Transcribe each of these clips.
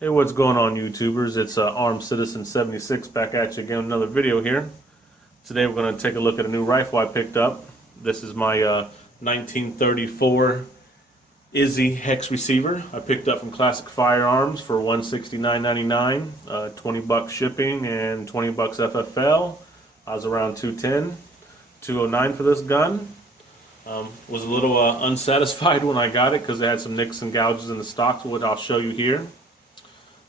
Hey, what's going on, YouTubers? It's Armed Citizen 76 back at you again with another video here. Today we're going to take a look at a new rifle I picked up. This is my 1934 Izhevsk Hex receiver. I picked up from Classic Firearms for $169.99, 20 bucks shipping and 20 bucks FFL. I was around 210, 209 for this gun. Was a little unsatisfied when I got it because it had some nicks and gouges in the stock, which I'll show you here.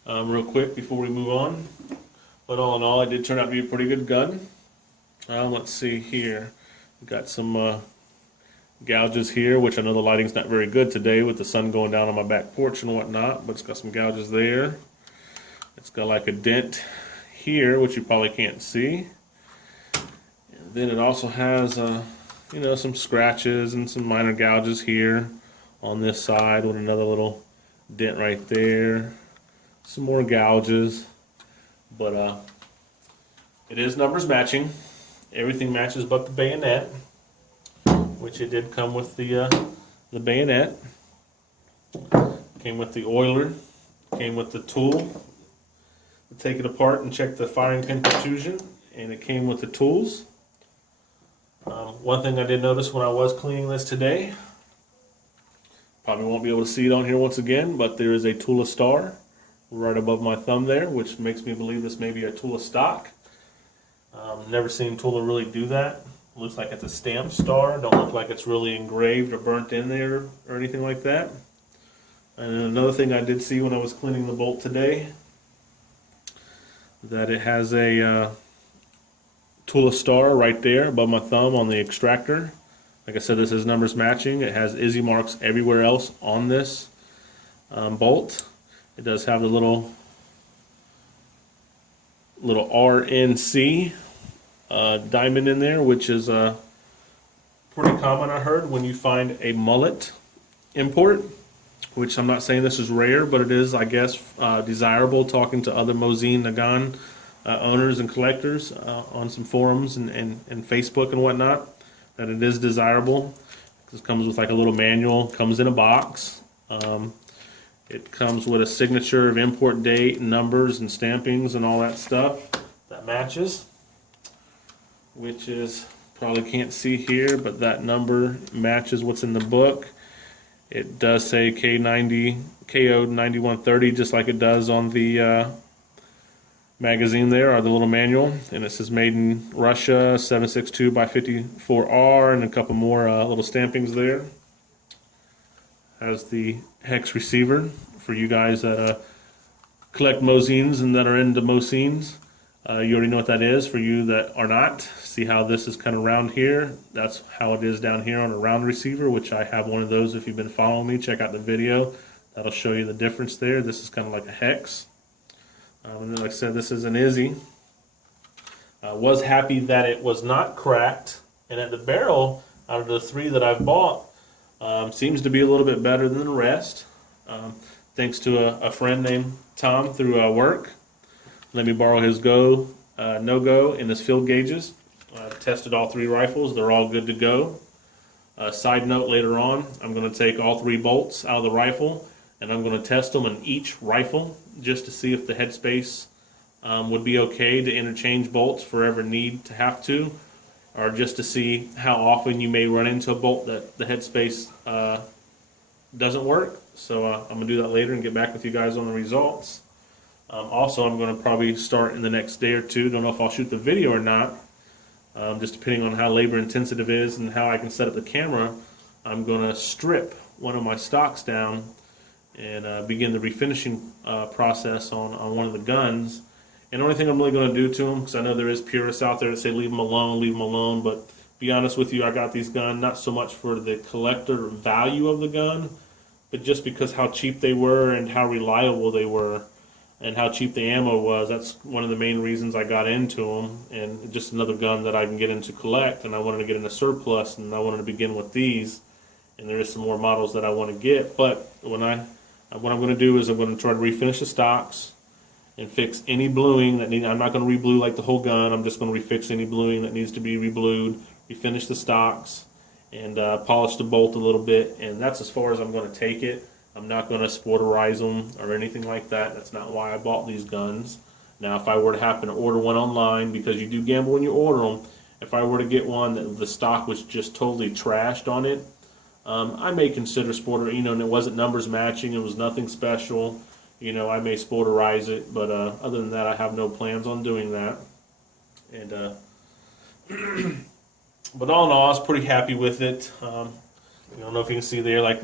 Real quick before we move on, but all in all, it did turn out to be a pretty good gun. Let's see here. We've got some gouges here, which I know the lighting's not very good today with the sun going down on my back porch and whatnot, but it's got some gouges there. It's got like a dent here, which you probably can't see. And then it also has, some scratches and some minor gouges here on this side with another little dent right there. Some more gouges, but it is numbers matching. Everything matches but the bayonet, which it did come with the bayonet. Came with the oiler, came with the tool to take it apart and check the firing pin protrusion, and it came with the tools. One thing I did notice when I was cleaning this today, probably won't be able to see it on here once again, but there is a Tula star right above my thumb there, which makes me believe this may be a Tula stock. Never seen Tula really do that. Looks like it's a stamped star. Don't look like it's really engraved or burnt in there or anything like that. And another thing I did see when I was cleaning the bolt today, that it has a Tula star right there above my thumb on the extractor. Like I said, this is numbers matching. It has Izzy marks everywhere else on this bolt. It does have the little RNC diamond in there, which is pretty common, I heard, when you find a mullet import, which I'm not saying this is rare, but it is, I guess, desirable, talking to other Mosin Nagant owners and collectors on some forums and Facebook and whatnot, that it is desirable. This comes with like a little manual, comes in a box. It comes with a signature of import date, numbers and stampings and all that stuff that matches, which is, probably can't see here, but that number matches what's in the book. It does say K90, KO 9130, just like it does on the magazine there, or the little manual, and it says made in Russia, 762 by 54R, and a couple more little stampings there. Has the hex receiver for you guys that collect Mosins and that are into Mosins. You already know what that is. For you that are not, see how this is kind of round here? That's how it is down here on a round receiver, which I have one of those. If you've been following me, check out the video. That'll show you the difference there. This is kind of like a hex. And then, like I said, this is an Izzy. Was happy that it was not cracked, and that the barrel, out of the three that I've bought, seems to be a little bit better than the rest. Thanks to a friend named Tom through work. Let me borrow his no-go in his field gauges. Tested all three rifles. They're all good to go. Side note, later on, I'm going to take all three bolts out of the rifle, and I'm going to test them on each rifle just to see if the headspace would be okay to interchange bolts for ever need to have to, or just to see how often you may run into a bolt that the headspace doesn't work. So I'm going to do that later and get back with you guys on the results. Also, I'm going to probably start in the next day or two. Don't know if I'll shoot the video or not, just depending on how labor intensive it is and how I can set up the camera. I'm going to strip one of my stocks down and begin the refinishing process on one of the guns. And the only thing I'm really going to do to them, because I know there is purists out there that say leave them alone, but be honest with you, I got these guns not so much for the collector value of the gun, but just because how cheap they were and how reliable they were and how cheap the ammo was. That's one of the main reasons I got into them, and just another gun that I can get into collect, and I wanted to get into surplus, and I wanted to begin with these, and there is some more models that I want to get. But what I'm going to do is I'm going to try to refinish the stocks and fix any bluing that I'm not going to reblue like the whole gun. I'm just going to refix any bluing that needs to be reblued, refinish the stocks, and polish the bolt a little bit, and that's as far as I'm going to take it. I'm not going to sporterize them or anything like that. That's not why I bought these guns. Now, if I were to happen to order one online, because you do gamble when you order them, if I were to get one that the stock was just totally trashed on it, I may consider and it wasn't numbers matching, it was nothing special, I may sporterize it, but other than that, I have no plans on doing that. And but all in all, I was pretty happy with it. I don't know if you can see there, like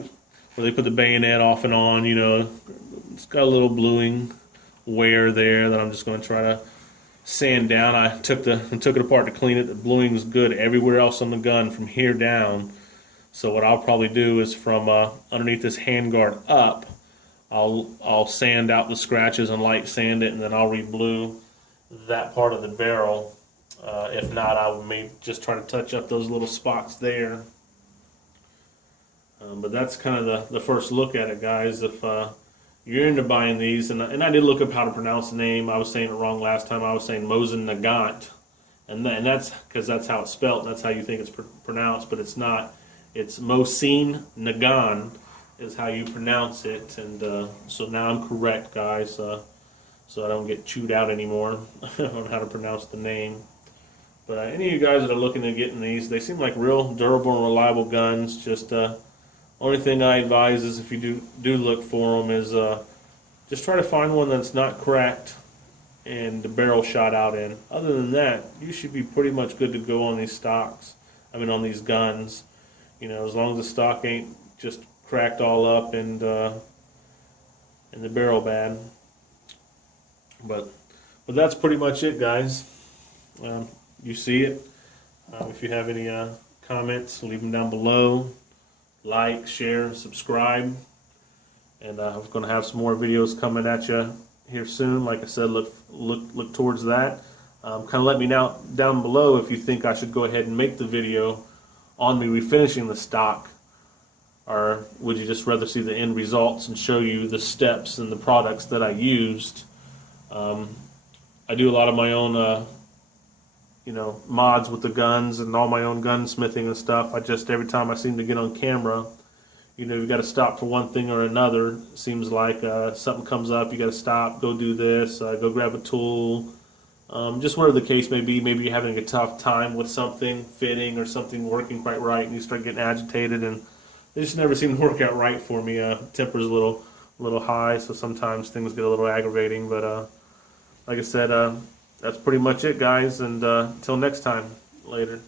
where they put the bayonet off and on, it's got a little bluing wear there that I'm just going to try to sand down. I took it apart to clean it. The bluing was good everywhere else on the gun from here down. So what I'll probably do is from underneath this handguard up, I'll sand out the scratches and light sand it, and then I'll re-blue that part of the barrel. If not, I may just try to touch up those little spots there. But that's kind of the first look at it, guys. If you're into buying these, and I did look up how to pronounce the name. I was saying it wrong last time. I was saying Mosin Nagant, and that's because that's how it's spelled, and that's how you think it's pronounced, but it's not. It's Mosin Nagant is how you pronounce it, and so now I'm correct, guys, so I don't get chewed out anymore on how to pronounce the name. But any of you guys that are looking at getting these, they seem like real durable and reliable guns. Just only thing I advise is if you do look for them is just try to find one that's not cracked and the barrel shot out in. Other than that, you should be pretty much good to go on these stocks. On these guns. As long as the stock ain't just cracked all up and the barrel bad. But that's pretty much it, guys. You see it. If you have any comments, leave them down below. Like, share, subscribe. And I'm going to have some more videos coming at you here soon. Like I said, look towards that. Kind of let me know down below if you think I should go ahead and make the video on me refinishing the stock, or would you just rather see the end results and show you the steps and the products that I used. I do a lot of my own mods with the guns and all my own gunsmithing and stuff. Every time I seem to get on camera, you've got to stop for one thing or another. It seems like something comes up, you got to stop, go do this, go grab a tool. Just whatever the case may be. Maybe you're having a tough time with something fitting or something working quite right, and you start getting agitated, and they just never seem to work out right for me. Temper's a little high, so sometimes things get a little aggravating. But like I said, that's pretty much it, guys. And until next time, later.